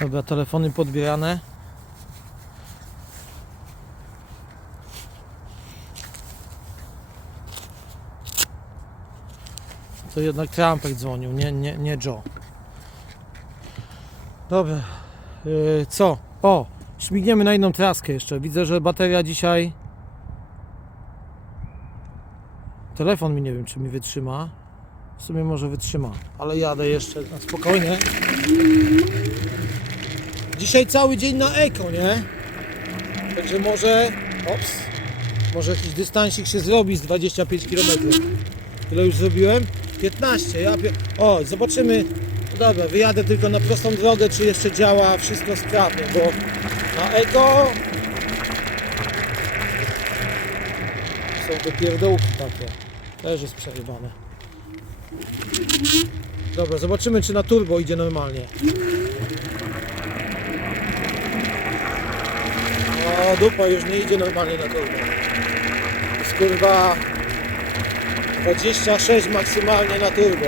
Dobra, telefony podbierane. To jednak Trumpek dzwonił, nie, nie, nie Joe. Dobra, yy, co? O, śmigniemy na inną traskę jeszcze. Widzę, że bateria dzisiaj... Telefon mi nie wiem, czy mi wytrzyma. W sumie może wytrzyma, ale jadę jeszcze na spokojnie. Dzisiaj cały dzień na eko, nie? Także może... Ops. Może jakiś dystansik się zrobi z 25 km. Ile już zrobiłem? 15. Ja. O, zobaczymy. No dobra, wyjadę tylko na prostą drogę, czy jeszcze działa wszystko sprawnie, bo na eko są te pierdołki takie. Też jest przerybane. Dobra, zobaczymy czy na turbo idzie normalnie. Dupa już nie idzie normalnie na turbo. Jest kurwa 26 maksymalnie na turbo.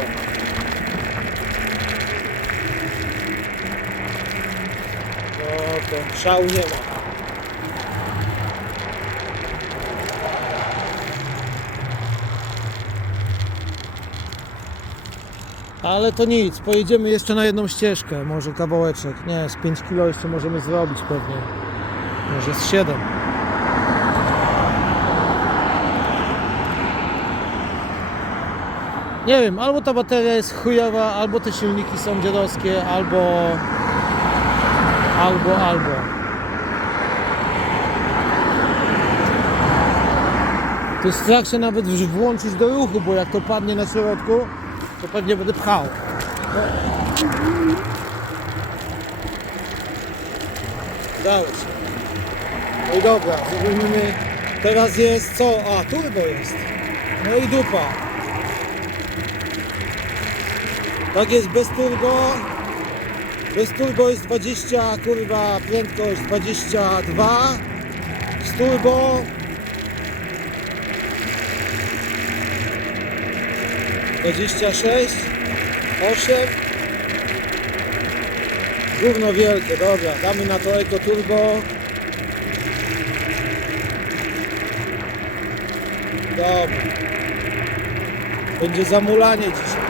No to szału nie ma. Ale to nic, pojedziemy jeszcze na jedną ścieżkę, może kawałeczek. Nie, z 5 kg jeszcze możemy zrobić pewnie. Może z 7. Nie wiem, albo ta bateria jest chujowa, albo te silniki są dziadowskie, albo... Albo, albo. To jest strach się nawet włączyć do ruchu, bo jak to padnie na środku, to pewnie będę pchał. Udało się. No i dobra, zrobimy... Teraz jest co? A, turbo jest. No i dupa. Tak jest bez turbo. Bez turbo jest 20, kurwa, prędkość 22. Z turbo 26, 8. Gówno wielkie, dobra, damy na to Eco Turbo. Dobra. Będzie zamulanie dzisiaj.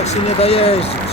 Nie, no tak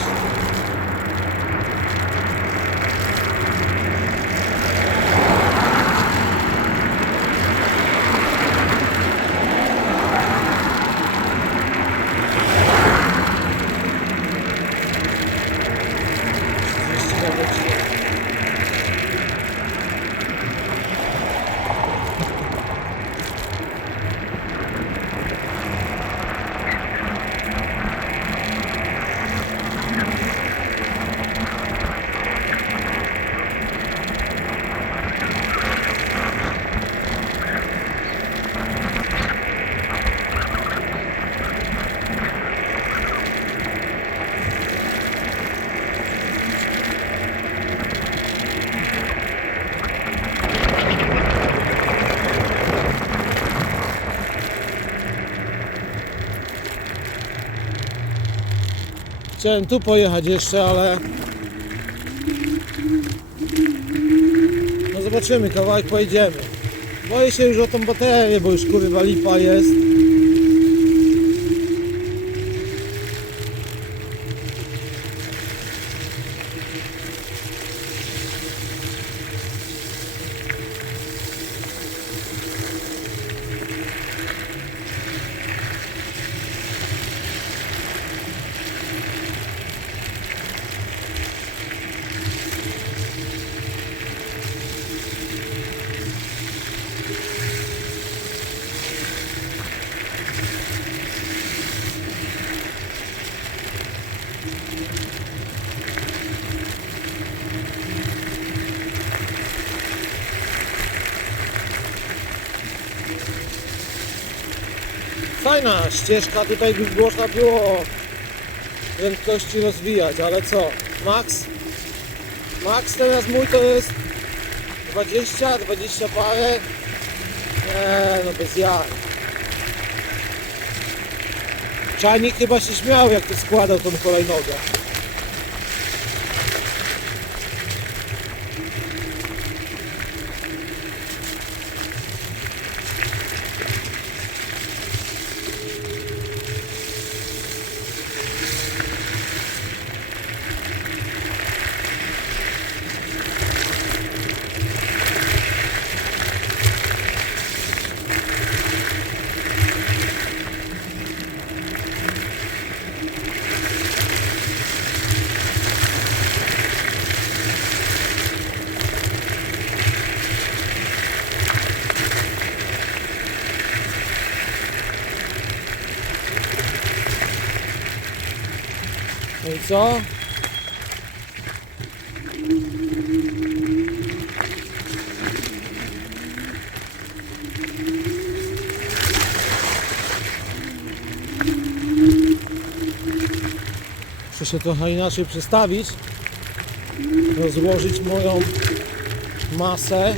Chciałem tu pojechać jeszcze, ale... No zobaczymy, kawałek pojedziemy. Boję się już o tą baterię, bo już kurwa lipa jest. Fajna ścieżka, tutaj by można było prędkości rozwijać, ale co? Max? Max teraz mój to jest 20, 20 parę. Nie, no bez jaj. Czajnik chyba się śmiał, jak to składał tą kolejnogę. No i co? Muszę trochę inaczej przestawić, rozłożyć moją masę.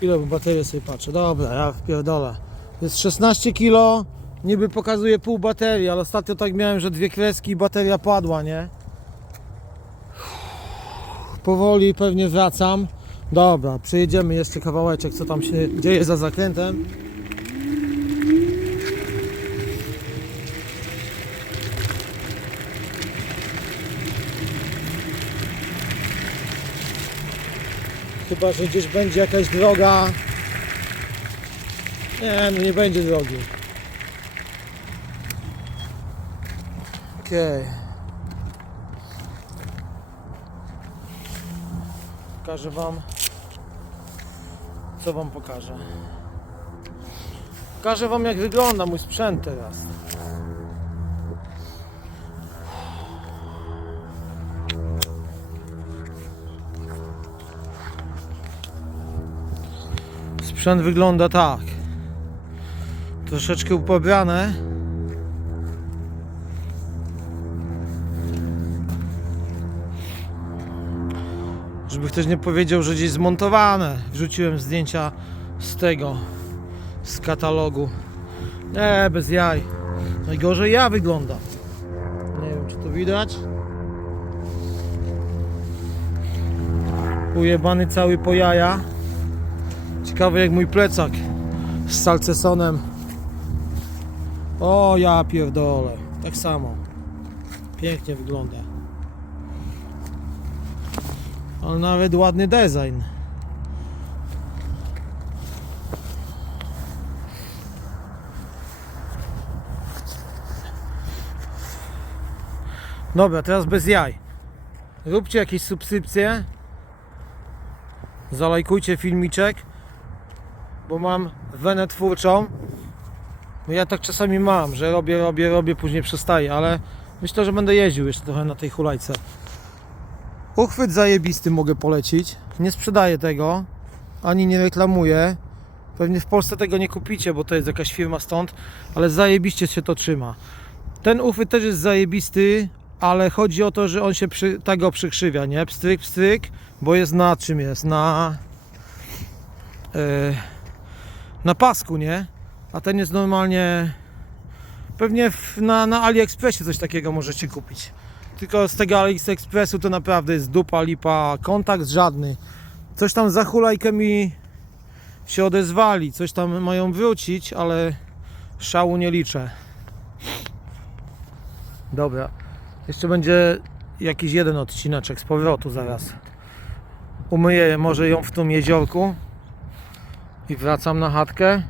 Chwilę, bo baterię sobie patrzę. Dobra, ja wpierdolę. Jest 16 kg, niby pokazuje pół baterii, ale ostatnio tak miałem, że dwie kreski i bateria padła, nie? Powoli pewnie wracam. Dobra, przejedziemy jeszcze kawałeczek, co tam się dzieje za zakrętem. Chyba, że gdzieś będzie jakaś droga. Nie, no nie będzie drogi. Okej. Pokażę Wam. Co Wam pokażę? Pokażę Wam jak wygląda mój sprzęt teraz. Sprzęt wygląda tak. Troszeczkę upobrane. Żeby ktoś nie powiedział, że gdzieś zmontowane. Wrzuciłem zdjęcia z tego, z katalogu. Nie, bez jaj. Najgorzej ja wyglądam. Nie wiem, czy to widać. Ujebany cały po jaja. Ciekawe jak mój plecak z salcesonem. O ja pierdolę. Tak samo. Pięknie wygląda. Ale nawet ładny design. Dobra, teraz bez jaj. Róbcie jakieś subskrypcje. Zalajkujcie filmiczek bo mam wenę twórczą. No ja tak czasami mam, że robię, robię, robię, później przestaję, ale myślę, że będę jeździł jeszcze trochę na tej hulajce. Uchwyt zajebisty mogę polecić. Nie sprzedaję tego, ani nie reklamuję. Pewnie w Polsce tego nie kupicie, bo to jest jakaś firma stąd, ale zajebiście się to trzyma. Ten uchwyt też jest zajebisty, ale chodzi o to, że on się przy, tak go przykrzywia, nie? Pstryk, pstryk, bo jest na czym jest? Na... Yy, na pasku, nie? A ten jest normalnie pewnie w, na, na AliExpressie coś takiego możecie kupić. Tylko z tego AliExpressu to naprawdę jest dupa, lipa, kontakt żadny. Coś tam za hulajkę mi się odezwali, coś tam mają wrócić, ale szału nie liczę. Dobra, jeszcze będzie jakiś jeden odcineczek z powrotu zaraz. Umyję może ją w tym jeziorku i wracam na chatkę.